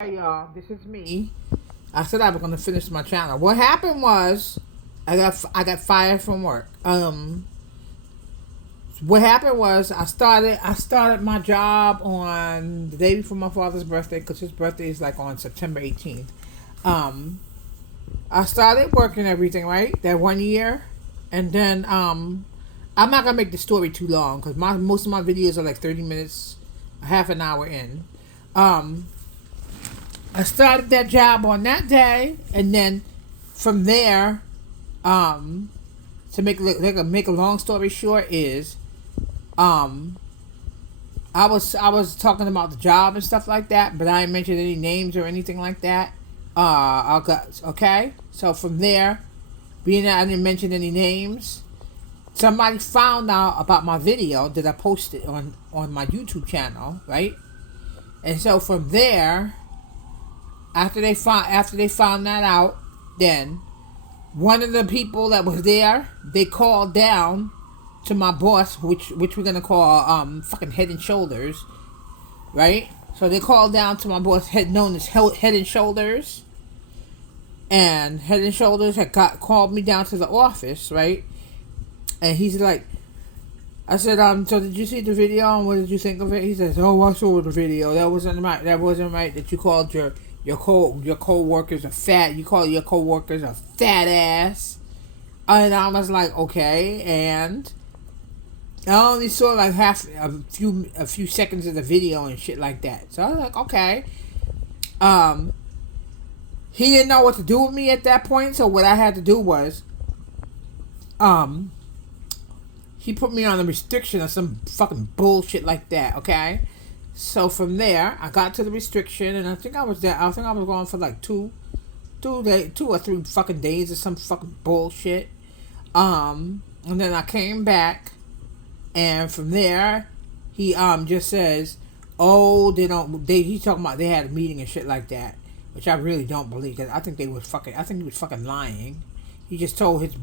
Hey y'all, this is me. I said I was gonna finish my channel. What happened was I got fired from work. What happened was I started my job on the day before my father's birthday because his birthday is like on September 18th. Um, I started working everything right that 1 year, and then I'm not gonna make the story too long because most of my videos are like 30 minutes, a half an hour in. Um, I started that job on that day, and then from there, um, to make a long story short, is um, I was talking about the job and stuff like that, but I didn't mention any names or anything like that. Okay. So from there, being that I didn't mention any names, somebody found out about my video that I posted on my YouTube channel, right? And so from there, after they found that out, then one of the people that was there, they called down to my boss, which we're gonna call fucking Head and Shoulders, right? So they called down to my boss, known as Head and Shoulders, and Head and Shoulders had called me down to the office, right? And he's like, I said, so did you see the video and what did you think of it? He says, oh, I saw the video. That wasn't right. That wasn't right. That you called your co-workers a fat. You call your co-workers a fat ass. And I was like, okay. And I only saw like a few seconds of the video and shit like that. So I was like, okay. Um, he didn't know what to do with me at that point. So what I had to do was, he put me on a restriction or some fucking bullshit like that, okay? So from there, I got to the restriction, and I think I was there. I think I was going for like two or three fucking days or some fucking bullshit. And then I came back, and from there, he just says, "Oh, he's talking about they had a meeting and shit like that," which I really don't believe because I think he was fucking lying. He just told his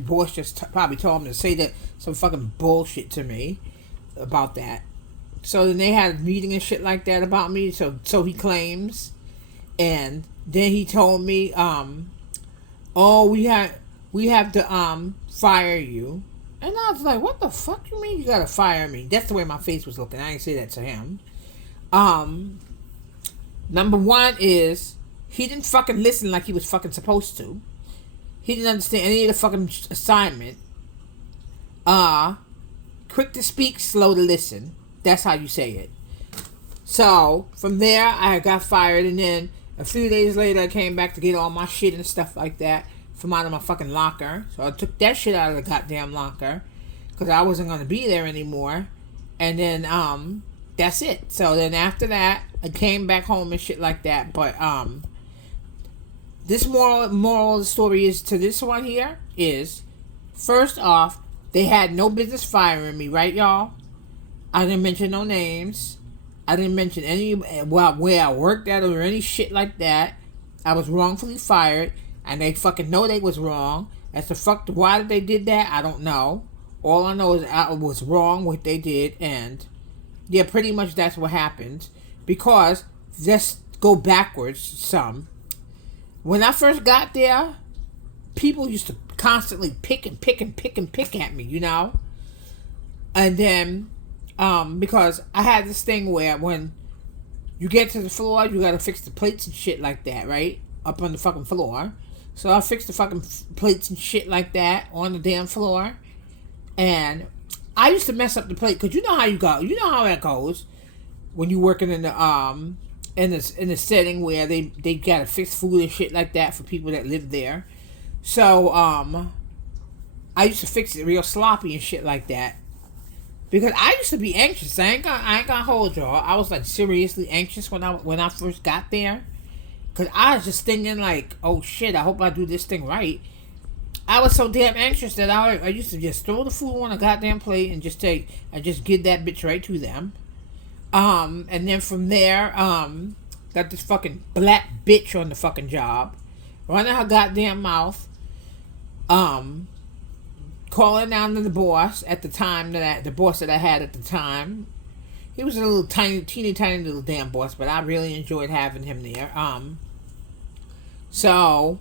boss probably told him to say that some fucking bullshit to me about that. So then they had a meeting and shit like that about me. So he claims, and then he told me, oh, we have to fire you. And I was like, what the fuck you mean you gotta fire me? That's the way my face was looking. I didn't say that to him. Number one is he didn't fucking listen like he was fucking supposed to. He didn't understand any of the fucking assignment. Quick to speak, slow to listen. That's how you say it. So, from there, I got fired, and then a few days later, I came back to get all my shit and stuff like that from out of my fucking locker. So, I took that shit out of the goddamn locker, because I wasn't going to be there anymore. And then, that's it. So, then after that, I came back home and shit like that. But, this moral of the story is to this one here is, first off, they had no business firing me, right, y'all? I didn't mention no names. I didn't mention any where I worked at or any shit like that. I was wrongfully fired, and they fucking know they was wrong. As to fuck why they did that, I don't know. All I know is I was wrong what they did, and yeah, pretty much that's what happened. Because let's go backwards some. When I first got there, people used to constantly pick at me, you know? And then, because I had this thing where when you get to the floor, you gotta fix the plates and shit like that, right? Up on the fucking floor. So I fixed the fucking plates and shit like that on the damn floor. And I used to mess up the plate, because you know how you go. You know how that goes when you working in the setting where they gotta fix food and shit like that for people that live there. So I used to fix it real sloppy and shit like that because I used to be anxious. I ain't gonna hold y'all. I was like seriously anxious when I first got there, because I was just thinking like, oh shit, I hope I do this thing right. I was so damn anxious that I used to just throw the food on a goddamn plate and just give that bitch right to them. And then from there, got this fucking black bitch on the fucking job, running her goddamn mouth, calling down to the boss at the time the boss that I had at the time, He was a little teeny tiny little damn boss, but I really enjoyed having him there. So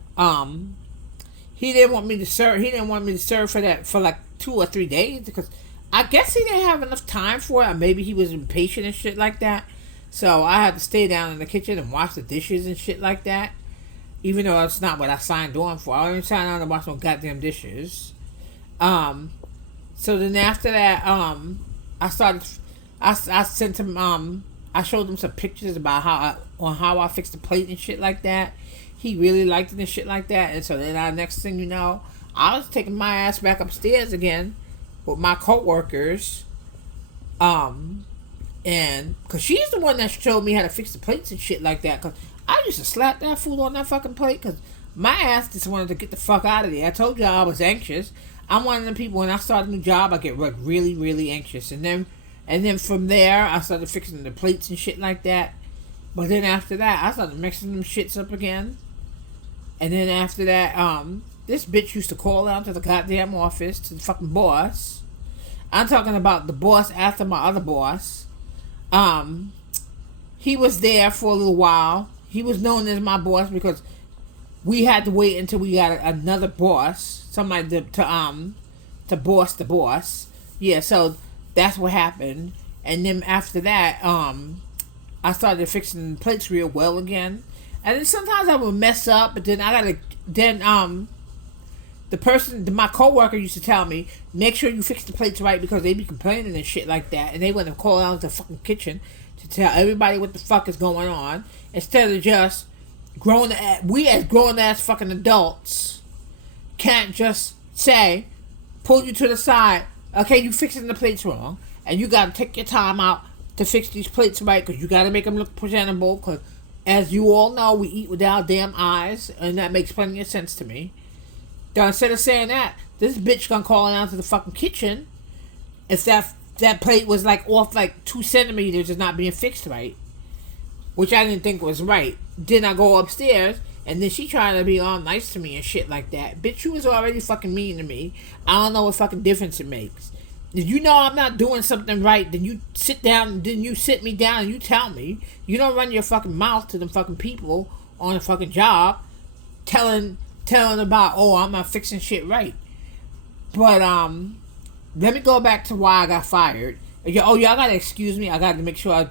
he didn't want me to serve. He didn't want me to serve for that for like 2 or 3 days because I guess he didn't have enough time for it. Or maybe he was impatient and shit like that. So I had to stay down in the kitchen and wash the dishes and shit like that. Even though it's not what I signed on for. I didn't sign on to wash no goddamn dishes. So then after that, I started. I sent him. I showed him some pictures about how I fixed the plate and shit like that. He really liked it and shit like that. And so then next thing you know, I was taking my ass back upstairs again with my coworkers. And because she's the one that showed me how to fix the plates and shit like that. Because I used to slap that food on that fucking plate because my ass just wanted to get the fuck out of there. I told you I was anxious. I'm one of the people, when I start a new job, I get really, really anxious. And then from there, I started fixing the plates and shit like that. But then after that, I started mixing them shits up again. And then after that, this bitch used to call out to the goddamn office, to the fucking boss. I'm talking about the boss after my other boss. He was there for a little while. He was known as my boss because we had to wait until we got another boss, somebody to boss the boss. Yeah, so that's what happened. And then after that, I started fixing plates real well again. And then sometimes I would mess up, but then my coworker used to tell me, make sure you fix the plates right because they be complaining and shit like that, and they wouldn't call out to the fucking kitchen to tell everybody what the fuck is going on, instead of just we as grown ass fucking adults can't just say, pull you to the side, okay, you fixing the plates wrong, and you gotta take your time out to fix these plates right because you gotta make them look presentable because, as you all know, we eat with our damn eyes, and that makes plenty of sense to me. Now, instead of saying that, this bitch gonna call down to the fucking kitchen if that plate was like off like 2 centimeters and not being fixed right, which I didn't think was right. Then I go upstairs, and then she trying to be all nice to me and shit like that. Bitch, you was already fucking mean to me. I don't know what fucking difference it makes. If you know I'm not doing something right, then you sit down, then you sit me down and you tell me. You don't run your fucking mouth to them fucking people on a fucking job telling about, oh, I'm not fixing shit right. But let me go back to why I got fired. Oh, y'all gotta excuse me. I gotta make sure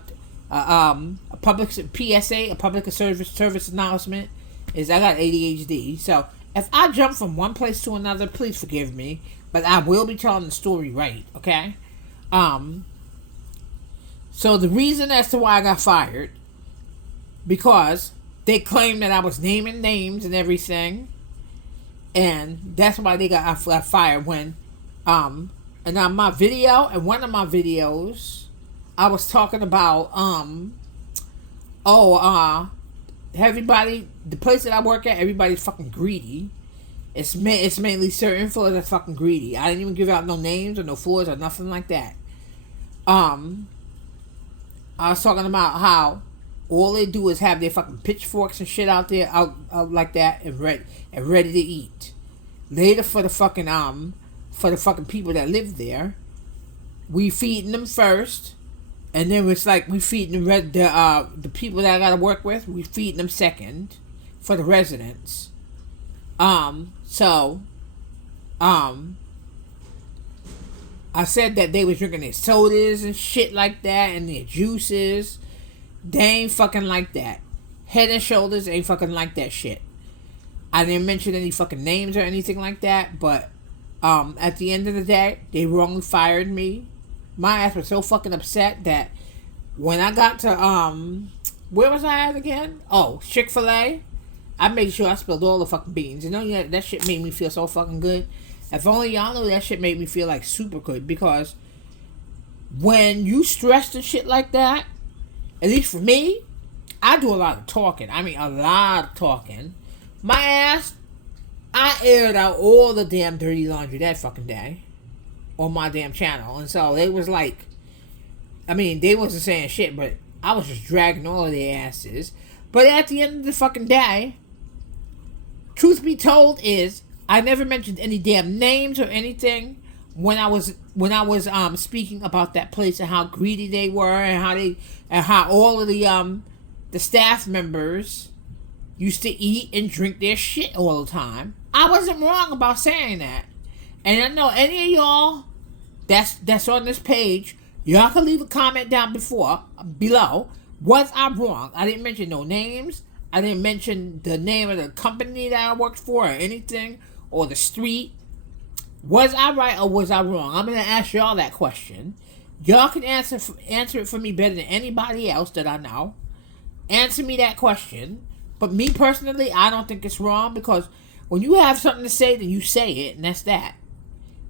a public PSA, a public service announcement, is I got ADHD. So if I jump from one place to another, please forgive me. But I will be telling the story right, okay? So the reason as to why I got fired, because they claimed that I was naming names and everything, and that's why they got fired. When and on my video, and one of my videos, I was talking about everybody, the place that I work at, everybody's fucking greedy. It's mainly certain floors that's fucking greedy. I didn't even give out no names or no floors or nothing like that. I was talking about how all they do is have their fucking pitchforks and shit out there out like that and ready to eat. Later for the fucking people that live there, we feeding them first, and then it's like we feeding the people that I gotta work with. We feeding them second for the residents. I said that they was drinking their sodas and shit like that and their juices. They ain't fucking like that. Head and Shoulders ain't fucking like that shit. I didn't mention any fucking names or anything like that, but at the end of the day, they wrongly fired me. My ass was so fucking upset that when I got to where was I at again? Oh, Chick-fil-A. I made sure I spilled all the fucking beans. You know, that shit made me feel so fucking good. If only y'all knew that shit made me feel like super good. Because when you stressed and shit like that, at least for me, I do a lot of talking. I mean, a lot of talking. My ass, I aired out all the damn dirty laundry that fucking day on my damn channel. And so they was like, I mean, they wasn't saying shit, but I was just dragging all of their asses. But at the end of the fucking day, truth be told is, I never mentioned any damn names or anything, when I was speaking about that place and how greedy they were and how all of the staff members used to eat and drink their shit all the time. I wasn't wrong about saying that. And I know any of y'all that's on this page, y'all can leave a comment down below. Was I wrong? I didn't mention no names. I didn't mention the name of the company that I worked for or anything, or the street. Was I right or was I wrong? I'm going to ask y'all that question. Y'all can answer it for me better than anybody else that I know. Answer me that question. But me personally, I don't think it's wrong, because when you have something to say, then you say it, and that's that.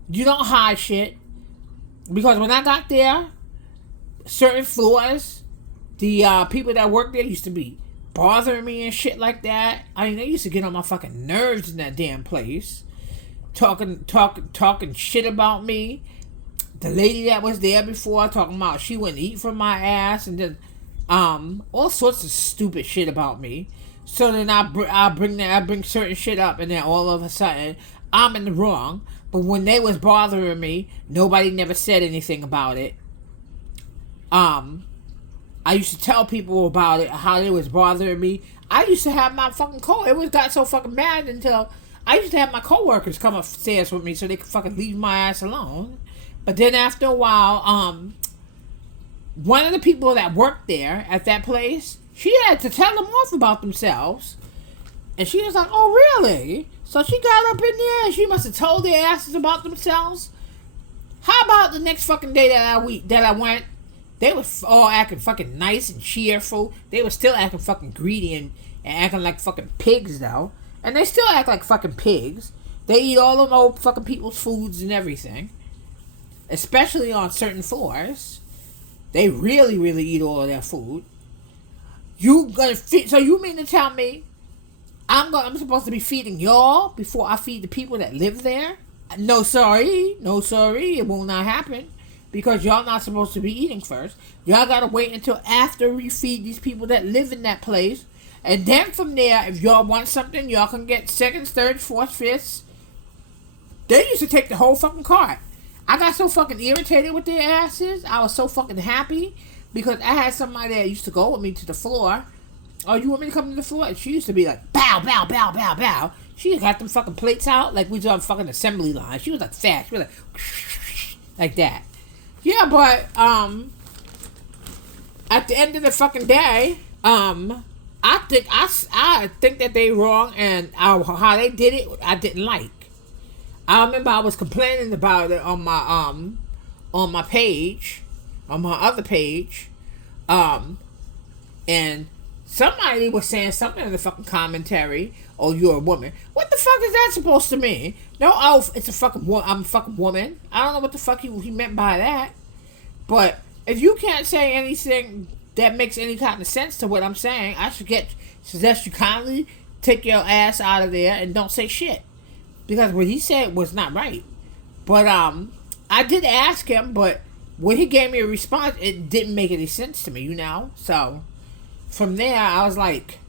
You don't hide shit. Because when I got there, certain floors, the people that worked there used to be bothering me and shit like that. I mean, they used to get on my fucking nerves in that damn place. Talking shit about me. The lady that was there before, talking about she wouldn't eat from my ass, and then all sorts of stupid shit about me. So then I bring certain shit up, and then all of a sudden I'm in the wrong. But when they was bothering me, nobody never said anything about it. I used to tell people about it, how they was bothering me. I used to have my fucking got so fucking mad until I used to have my coworkers come upstairs with me so they could fucking leave my ass alone. But then after a while, one of the people that worked there at that place, she had to tell them off about themselves. And she was like, oh, really? So she got up in there and she must have told their asses about themselves. How about the next fucking day that I went, they was all acting fucking nice and cheerful. They were still acting fucking greedy and acting like fucking pigs, though. And they still act like fucking pigs. They eat all them old fucking people's foods and everything. Especially on certain floors. They really, really eat all of their food. So you mean to tell me I'm supposed to be feeding y'all before I feed the people that live there? No, sorry. It will not happen. Because y'all not supposed to be eating first. Y'all gotta wait until after we feed these people that live in that place. And then from there, if y'all want something, y'all can get seconds, thirds, fourths, fifths. They used to take the whole fucking cart. I got so fucking irritated with their asses. I was so fucking happy. Because I had somebody that used to go with me to the floor. Oh, you want me to come to the floor? And she used to be like, bow, bow, bow, bow, bow. She got them fucking plates out like we was on fucking assembly line. She was like fast. She was like that. Yeah, but, at the end of the fucking day, I think that they wrong, and how they did it, I didn't like. I remember I was complaining about it on my page, on my other page, and somebody was saying something in the fucking commentary. Oh, you're a woman. What the fuck is that supposed to mean? No, it's a fucking I'm a fucking woman. I don't know what the fuck he meant by that. But if you can't say anything that makes any kind of sense to what I'm saying, I suggest you kindly take your ass out of there and don't say shit. Because what he said was not right. But I did ask him, but when he gave me a response, it didn't make any sense to me, you know? So from there, I was like,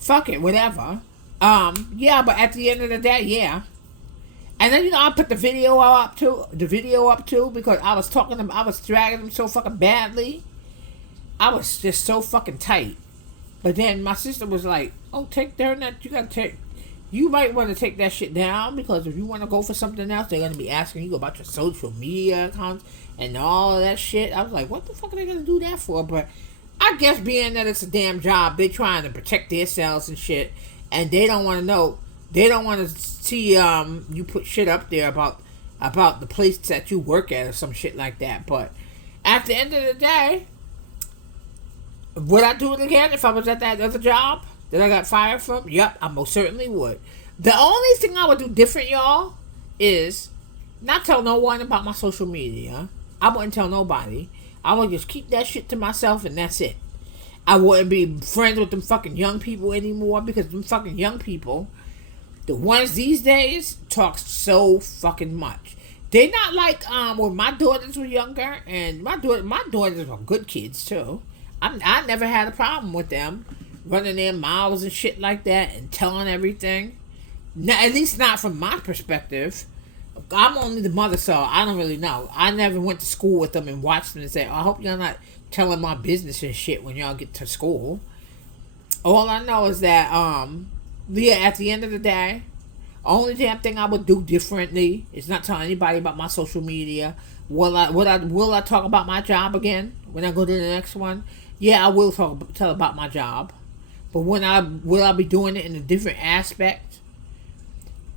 fuck it, whatever. Yeah, but at the end of the day, yeah. And then, I put the video up too, because I was dragging them so fucking badly. I was just so fucking tight. But then my sister was like, oh, you might want to take that shit down, because if you want to go for something else, they're going to be asking you about your social media accounts and all of that shit. I was like, what the fuck are they going to do that for? But I guess being that it's a damn job, they're trying to protect themselves and shit, and they don't want to know. They don't want to see you put shit up there about the place that you work at or some shit like that. But at the end of the day, would I do it again if I was at that other job that I got fired from? Yep, I most certainly would. The only thing I would do different, y'all, is not tell no one about my social media. I wouldn't tell nobody. I would just keep that shit to myself, and that's it. I wouldn't be friends with them fucking young people anymore, because them fucking young people, the ones these days, talk so fucking much. They're not like when my daughters were younger, and my daughters were good kids too. I never had a problem with them running their mouths and shit like that and telling everything. At least not from my perspective. I'm only the mother, so I don't really know. I never went to school with them and watched them and say, I hope y'all not telling my business and shit when y'all get to school. All I know is that, yeah, at the end of the day, only damn thing I would do differently is not tell anybody about my social media. Will I talk about my job again when I go to the next one? Yeah, I will tell about my job. But will I be doing it in a different aspect?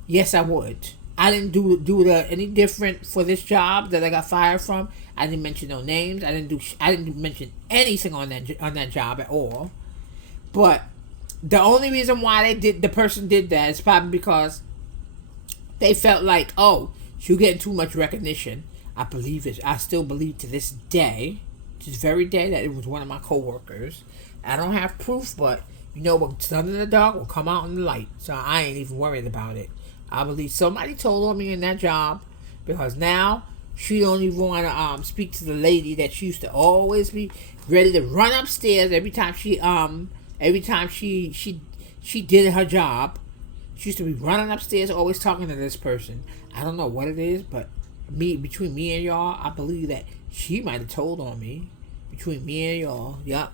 Yes, I would. I didn't do any different for this job that I got fired from. I didn't mention no names. I didn't mention anything on that job at all. But the only reason why the person did that is probably because they felt like, oh, she was getting too much recognition. I believe it. I still believe to this day, to this very day, that it was one of my coworkers. I don't have proof, but you know what's done in the dark will come out in the light. So I ain't even worried about it. I believe somebody told on me in that job, because now she don't even want to speak to the lady that she used to always be ready to run upstairs every time she did her job. She used to be running upstairs, always talking to this person. I don't know what it is, but between me and y'all, I believe that she might have told on me. Between me and y'all, yep.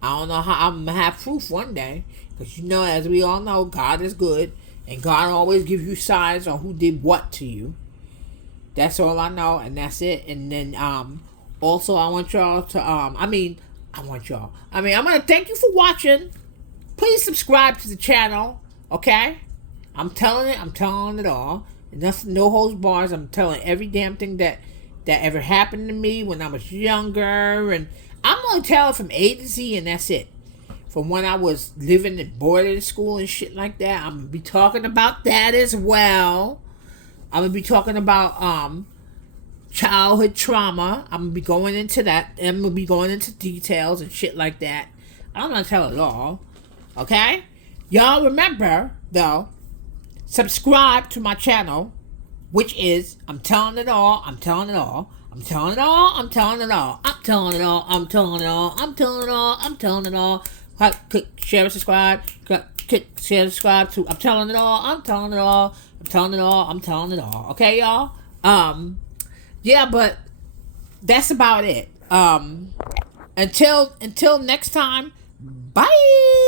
I don't know how I'm gonna have proof one day, because as we all know, God is good, and God always gives you signs on who did what to you. That's all I know, and that's it. And then also I want y'all to I'm gonna thank you for watching. Please subscribe to the channel, okay? I'm telling it all. And that's no holds bars. I'm telling every damn thing that ever happened to me when I was younger, and I'm gonna tell it from A to Z, and that's it. From when I was living in boarding school and shit like that, I'm gonna be talking about that as well. I'm gonna be talking about childhood trauma. I'm gonna be going into that. I'm gonna be going into details and shit like that. I'm gonna tell it all. Okay? Y'all remember, though, subscribe to my channel, which is I'm telling it all, I'm telling it all, I'm telling it all, I'm telling it all, I'm telling it all, I'm telling it all, I'm telling it all, I'm telling it all. Click, share, subscribe, click, share, subscribe to I'm telling it all, I'm telling it all, I'm telling it all, I'm telling it all. Okay, y'all? Yeah, but that's about it. Until next time, bye.